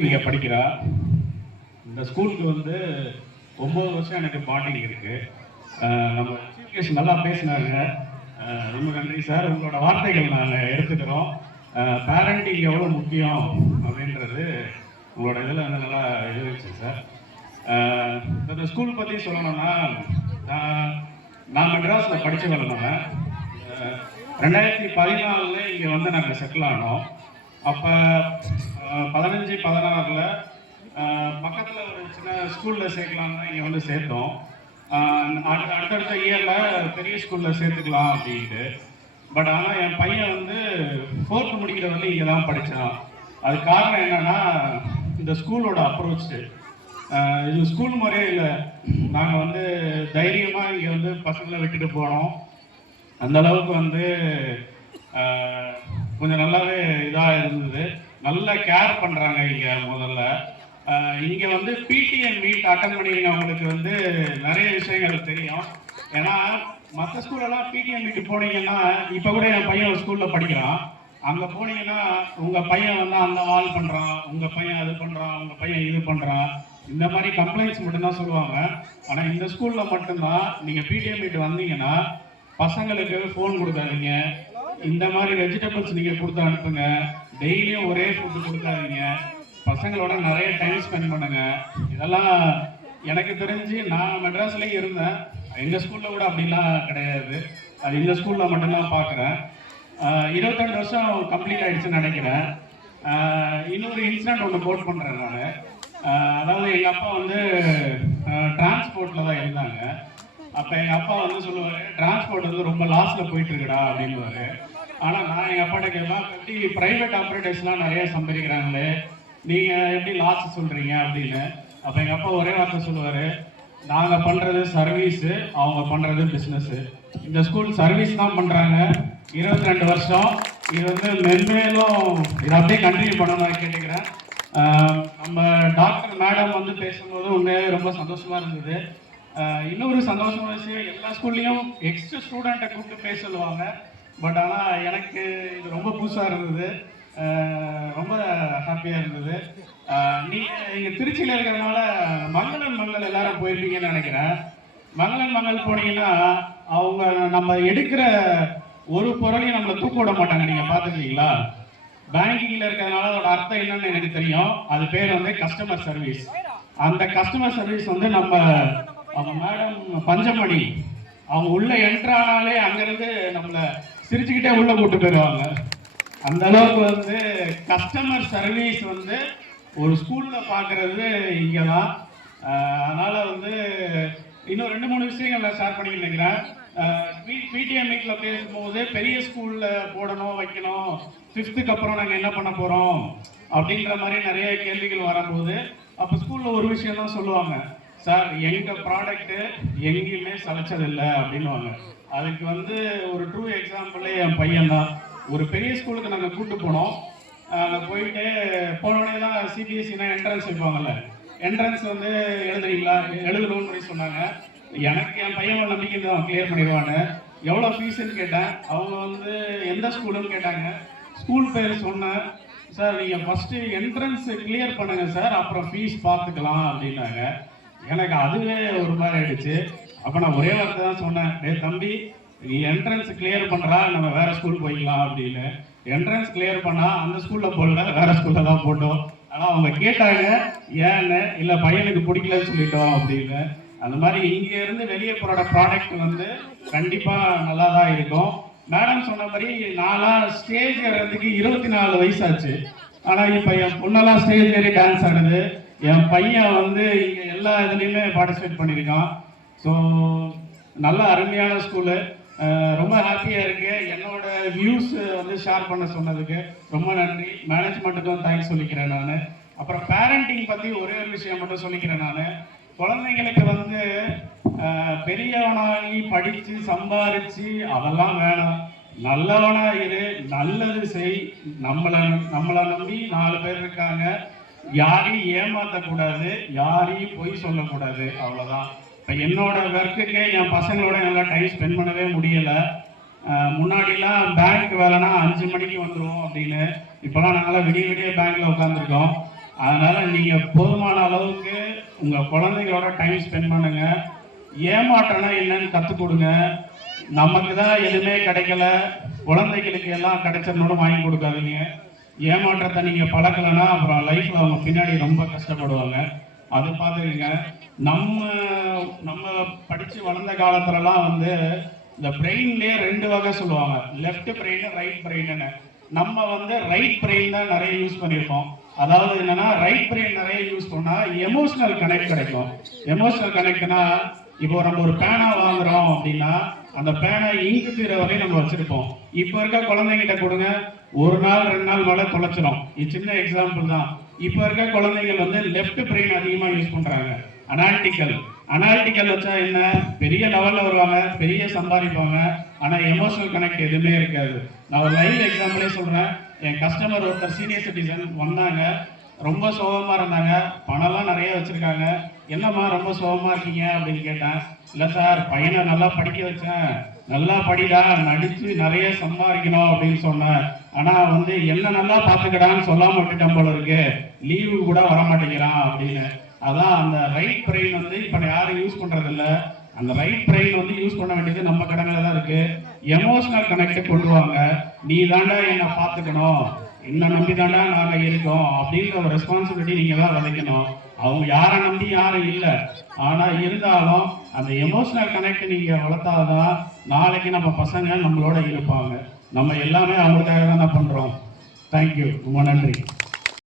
இங்கே படிக்கிறா. இந்த ஸ்கூலுக்கு வந்து 9 வருஷம் எனக்கு பாண்டிங் இருக்கு. நம்ம எஜுகேஷன் நல்லா பேசினாங்க. ரொம்ப நன்றி சார். உங்களோட வார்த்தைகள் நாங்கள் எடுத்துக்கிறோம். பேரண்டிங் எவ்வளோ முக்கியம் அப்படின்றது உங்களோட இதில் வந்து நல்லா எழுதிச்சு சார். இந்த ஸ்கூல் பற்றி சொல்லணும்னா, நான் மெட்ராஸில் படித்து வளர்ந்தேன். 2014 இங்கே வந்து நாங்கள் செட்டில் ஆனோம். அப்போ 15-16 பக்கத்தில் ஒரு சின்ன ஸ்கூலில் சேர்க்கலாம்னு இங்கே வந்து சேர்த்தோம். அடுத்தடுத்த இயரில் பெரிய ஸ்கூலில் சேர்த்துக்கலாம் அப்படின்ட்டு. பட் ஆனால் என் பையன் வந்து 4th முடிக்கிற வந்து இங்கே தான் படித்தான். அது காரணம் என்னென்னா, இந்த ஸ்கூலோட அப்ரோச்சு. இது ஸ்கூல் முறையே இல்லை. நாங்கள் வந்து தைரியமாக இங்கே வந்து பசங்களை விட்டுட்டு போனோம். அந்த அளவுக்கு வந்து கொஞ்சம் நல்லாவே இதாக இருந்தது. நல்ல கேர் பண்ணுறாங்க இங்கே. முதல்ல இங்கே வந்து பிடிஎன் மீட் அட்டன் பண்ணியிருக்கவங்களுக்கு வந்து நிறைய விஷயங்கள் தெரியும். ஏன்னா மற்ற ஸ்கூலெல்லாம் பிடிஎன் மீட்டு போனீங்கன்னா, இப்போ கூட என் பையன் ஒரு ஸ்கூலில் படிக்கிறான். அங்கே போனீங்கன்னா உங்கள் பையன் வந்து அந்த வால் பண்ணுறான், உங்கள் பையன் அது பண்ணுறான், உங்கள் பையன் இது பண்ணுறான், இந்த மாதிரி கம்ப்ளைண்ட்ஸ் மட்டும்தான் சொல்லுவாங்க. ஆனால் இந்த ஸ்கூலில் மட்டும்தான் நீங்கள் பிடிஎம் மீட் வந்தீங்கன்னா பசங்களுக்கு ஃபோன் கொடுக்காதீங்க, இந்த மாதிரி வெஜிடபிள்ஸ் நீங்கள் கொடுத்து அனுப்புங்க, டெய்லியும் ஒரே ஃபுட்டு கொடுக்காதீங்க, பசங்களோட நிறைய டைம் ஸ்பெண்ட் பண்ணுங்க. இதெல்லாம் எனக்கு தெரிஞ்சு நான் மெட்ராஸ்லேயே இருந்தேன். எங்கள் ஸ்கூலில் கூட அப்படிலாம் கிடையாது. அது இந்த ஸ்கூலில் மட்டும்தான் பார்க்குறேன். 22 வருஷம் கம்ப்ளீட் ஆகிடுச்சுன்னு நினைக்கிறேன். இன்னொரு இன்சிடென்ட் ஒன்று கோட் பண்ணுறேன் நான். அதாவது எங்கள் அப்பா வந்து டிரான்ஸ்போர்ட்டில் தான் இருந்தாங்க. அப்போ எங்கள் அப்பா வந்து சொல்லுவார், டிரான்ஸ்போர்ட் வந்து ரொம்ப லாஸில் போயிட்டுருக்குடா அப்படின்வார். ஆனால் நான் எங்கள் அப்பாட்ட கேட்பேன், எப்படி ப்ரைவேட் ஆப்ரேட்டர்ஸ்லாம் நிறைய சம்பாதிக்கிறாங்களே, நீங்கள் எப்படி லாஸ் சொல்கிறீங்க அப்படின்னு. அப்போ எங்கள் அப்பா ஒரே வார்த்தை சொல்லுவார், நாங்கள் பண்ணுறது சர்வீஸு, அவங்க பண்ணுறது பிஸ்னஸ்ஸு. இந்த ஸ்கூல் சர்வீஸ் தான் பண்ணுறாங்க. 22 வருஷம் இது வந்து மென்மேலும் இதை அப்படியே கண்டினியூ பண்ணணும்னு கேட்டுக்கிறேன். நம்ம டாக்டர் மேடம் வந்து பேசும்போது உண்மையாகவே ரொம்ப சந்தோஷமாக இருந்தது. இன்னொரு சந்தோஷமான விஷயம், எல்லா ஸ்கூல்லையும் எக்ஸ்ட்ரா ஸ்டூடெண்ட்டை கூப்பிட்டு பேச சொல்லுவாங்க. பட் ஆனால் எனக்கு இது ரொம்ப புதுசாக இருந்தது. ரொம்ப ஹாப்பியாக இருந்தது. நீங்கள் இங்கே திருச்சியில் இருக்கிறதுனால மங்களன் மங்கள் எல்லாரும் போயிருப்பீங்கன்னு நினைக்கிறேன். மங்களன் மங்கள் போனீங்கன்னா அவங்க நம்ம எடுக்கிற ஒரு பொருளையும் நம்மளை தூக்க விட மாட்டாங்க. நீங்கள் பார்த்துருக்கீங்களா? பேங்கிங்கில் இருக்கிறதுனால அதோட அர்த்தம் என்னன்னு எனக்கு தெரியும். அது பேர் வந்து கஸ்டமர் சர்வீஸ். அந்த கஸ்டமர் சர்வீஸ் வந்து அவங்க மேடம் பஞ்சமணி, அவங்க உள்ள என்ட்ரானாலே அங்கேருந்து நம்மளை சிரிச்சுக்கிட்டே உள்ளே கூட்டு போயிடுவாங்க. அந்த அளவுக்கு வந்து கஸ்டமர் சர்வீஸ் வந்து ஒரு ஸ்கூலில் பார்க்குறது இங்கே தான். அதனால் வந்து இன்னும் 2-3 விஷயங்கள் நான் ஷேர் பண்ணி நினைக்கிறேன். பிடிஎம் மீட்டில் பேசும்போது பெரிய ஸ்கூலில் போடணும் வைக்கணும், 5th அப்புறம் நாங்கள் என்ன பண்ண போகிறோம் அப்படின்ற மாதிரி நிறைய கேள்விகள் வரும்போது, அப்போ ஸ்கூலில் ஒரு விஷயம் தான் சொல்லுவாங்க, சார் எங்கள் ப்ராடக்ட்டு எங்கேயுமே சளைச்சதில்லை அப்படின்வாங்க. அதுக்கு வந்து ஒரு ட்ரூ எக்ஸாம்பிளே என் பையன் தான். ஒரு பெரிய ஸ்கூலுக்கு நாங்கள் கூப்பிட்டு போனோம். அங்கே போயிட்டு போனோடனே தான் சிபிஎஸ்சினா என்ட்ரன்ஸ் வைப்பாங்கல்ல, என்ட்ரன்ஸ் வந்து எழுதணும்னு சொன்னாங்க. எனக்கு என் பையன் நம்பிக்கை தான் கிளியர் பண்ணிடுவாங்க. எவ்வளோ ஃபீஸுன்னு கேட்டேன். அவங்க வந்து எந்த ஸ்கூலுன்னு கேட்டாங்க. ஸ்கூல் பேர் சொன்னேன். சார் நீங்கள் ஃபஸ்ட்டு என்ட்ரன்ஸ் கிளியர் பண்ணுங்கள் சார், அப்புறம் ஃபீஸ் பார்த்துக்கலாம் அப்படின்னாங்க. எனக்கு அதுவே ஒரு மாதிரி ஆயிடுச்சு. அப்போ நான் ஒரே வார்த்தை தான் சொன்னேன், தம்பி நீ என்ட்ரன்ஸ் கிளியர் பண்ணுறா, நம்ம வேறு ஸ்கூல் போய்க்கலாம் அப்படின்னு. என்ட்ரன்ஸ் கிளியர் பண்ணால் அந்த ஸ்கூலில் போடல, வேறு ஸ்கூலில் தான் போட்டோம். ஆனால் அவங்க கேட்டாங்க ஏன்னு, இல்லை பையனுக்கு பிடிக்கலன்னு சொல்லிட்டோம் அப்படின்னு. அந்த மாதிரி இங்கேருந்து வெளியே போகிற ப்ராடக்ட் வந்து கண்டிப்பாக நல்லா தான் இருக்கும். மேடம் சொன்ன மாதிரி நான்லாம் ஸ்டேஜ் ஏறதுக்கு 24 வயசாச்சு. ஆனால் இப்போ என் பொண்ணெல்லாம் ஸ்டேஜ் ஏறி டான்ஸ் ஆடுது. என் பையன் வந்து இங்கே எல்லா இதுலேயுமே பார்ட்டிசிபேட் பண்ணியிருக்கான். ஸோ நல்ல அருமையான ஸ்கூலு. ரொம்ப ஹாப்பியாக இருக்குது. என்னோட வியூஸ் வந்து ஷேர் பண்ண சொன்னதுக்கு ரொம்ப நன்றி. மேனேஜ்மெண்ட்டுக்கும் தேங்க்ஸ் சொல்லிக்கிறேன் நான். அப்புறம் பேரண்டிங் பற்றி ஒரே ஒரு விஷயம் மட்டும் சொல்லிக்கிறேன் நான். குழந்தைங்களுக்கு வந்து பெரியவனாகி படித்து சம்பாரித்து அதெல்லாம் வேணாம். நல்லவனா இரு, நல்லது செய். நம்மளை நம்பி 4 பேர் இருக்காங்க. யாரையும் ஏமாற்றக்கூடாது, யாரையும் பொய் சொல்லக்கூடாது, அவ்வளோதான். இப்போ என்னோட ஒர்க்குக்கு என் பசங்களோட நல்லா டைம் ஸ்பெண்ட் பண்ணவே முடியலை. முன்னாடிலாம் பேங்க் வேலைனா 5 மணிக்கு வந்துடுவோம் அப்படின்னு. இப்போலாம் நாங்களாம் விடிய பேங்க்கில் உட்காந்துருக்கோம். அதனால நீங்க போதுமான அளவுக்கு உங்க குழந்தைகளோட டைம் ஸ்பெண்ட் பண்ணுங்க. ஏமாற்றம்னா என்னன்னு கற்றுக் கொடுங்க. நமக்கு தான் எதுவுமே கிடைக்கல, குழந்தைகளுக்கு எல்லாம் கிடைச்சதுனோட வாங்கி கொடுக்காதீங்க. ஏமாற்றத்தை நீங்கள் பழக்கலைன்னா அப்புறம் லைஃப்பில் அவங்க பின்னாடி ரொம்ப கஷ்டப்படுவாங்க. அது பார்த்துக்குங்க. நம்ம நம்ம படித்து வளர்ந்த காலத்துலலாம் வந்து இந்த பிரெயின்லேயே 2 வகை சொல்லுவாங்க, லெஃப்ட் பிரெயின், ரைட் பிரெயின்னு. நம்ம வந்து ரைட் பிரெயின் தான் நிறைய யூஸ் பண்ணியிருக்கோம். அதாவது என்னன்னா, ரைட் பிரெயின் நிறைய யூஸ் பண்ணால் எமோஷனல் கனெக்ட் கிடைக்கும். எமோஷனல் கனெக்ட்னா, இப்போ நம்ம ஒரு பேனா வாங்குறோம் அப்படின்னா அந்த பேனா இங்கு தீர வரையும் நம்ம வச்சிருப்போம். இப்போ இருக்க குழந்தைங்கிட்ட கொடுங்க, 1 நாள் 2 நாள் மேலே தொலைச்சிடும். இது சின்ன எக்ஸாம்பிள் தான். இப்போ இருக்க குழந்தைகள் வந்து லெஃப்ட் பிரெயின் அதிகமாக யூஸ் பண்ணுறாங்க. அனாலிட்டிக்கல் வச்சா என்ன, பெரிய லெவலில் வருவாங்க, பெரிய சம்பாதிப்பாங்க, ஆனால் எமோஷனல் கனெக்ட் எதுவுமே இருக்காது. நான் ஒரு லைவ் எக்ஸாம்பிளே சொல்கிறேன். என் கஸ்டமர் ஒருத்தர் சீனியர் சிட்டிசன் வந்தாங்க, ரொம்ப சோகமாக இருந்தாங்க, பணம்லாம் நிறைய வச்சுருக்காங்க. என்னம்மா ரொம்ப சோகமாக இருக்கீங்க அப்படின்னு கேட்டேன். இல்லை சார், பையனை நல்லா படிக்க வச்சேன், நல்லா படிடா, நடித்து நிறைய சம்பாதிக்கணும் அப்படின்னு சொன்னேன். ஆனால் வந்து என்ன நல்லா பார்த்துக்கடான்னு சொல்லாமல் விட்டுட்டேன் போல இருக்கு, லீவு கூட வர மாட்டேங்கிறான் அப்படின்னு. அதான் அந்த ரைட் பிரெயின் வந்து இப்போ யாரும் யூஸ் பண்ணுறதில்ல. அந்த ரைட் பிரெயின் வந்து யூஸ் பண்ண வேண்டியது நம்ம கடமையில தான் இருக்கு. எமோஷனல் கனெக்ட் கொண்டு வாங்க. நீ தாண்டா என்னை பார்த்துக்கணும், என்ன நம்பி தாண்டா நாங்கள் இருக்கோம் அப்படின்ற ஒரு ரெஸ்பான்சிபிலிட்டி நீங்கள் தான் விதைக்கணும். அவங்க யாரை நம்பி யாரும் இல்லை. ஆனால் இருந்தாலும் அந்த எமோஷனல் கனெக்ட் நீங்கள் வளர்த்தாதான் நாளைக்கு நம்ம பசங்க நம்மளோட இருப்பாங்க. நம்ம எல்லாமே அவங்களுக்காக தானே பண்ணுறோம். தேங்க்யூ, ரொம்ப நன்றி.